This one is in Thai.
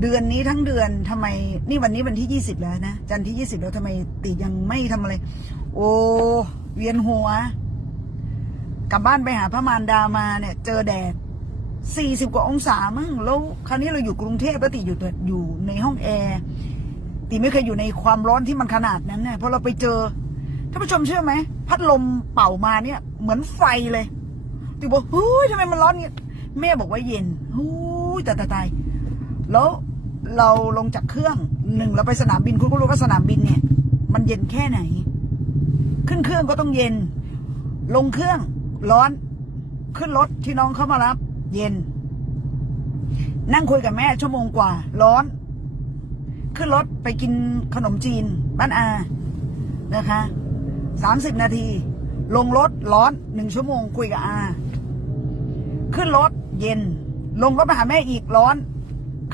เดือนนี้ทั้งเดือนทำไม นี่วันนี้วันที่ยี่สิบแล้วนะ จันทร์ที่ยี่สิบแล้วทำไมติยังไม่ทำอะไร โอ้เวียนหัว กลับบ้านไปหาพระมารดามาเนี่ย เจอแดดสี่สิบกว่าองศามั้งแล้วคราวนี้เราอยู่กรุงเทพแล้วติอยู่อยู่ในห้องแอร์ติไม่เคยอยู่ในความร้อนที่มันขนาดนั้นเนี่ยพอเราไปเจอท่านผู้ชมเชื่อไหมพัดลมเป่ามาเนี่ย เหมือนไฟเลยติบอกเฮ้ยทำไมมันร้อนเนี่ยแม่บอกว่าเย็นหูยแต่ตายตาย แล้วเราลงจากเครื่องหนึ่งเราไปสนามบินคุณก็รู้ว่าสนามบินเนี่ย มันเย็นแค่ไหน ขึ้นเครื่องก็ต้องเย็น ลงเครื่องร้อนขึ้นรถที่น้องเขามารับ เย็น นั่งคุยกับแม่ชั่วโมงกว่า ร้อน ขึ้นรถไปกินขนมจีน บ้านอานะคะสามสิบนาที ลงรถร้อนหนึ่งชั่วโมงคุยกับอา ขึ้นรถเย็น ลงรถไปหาแม่อีกร้อน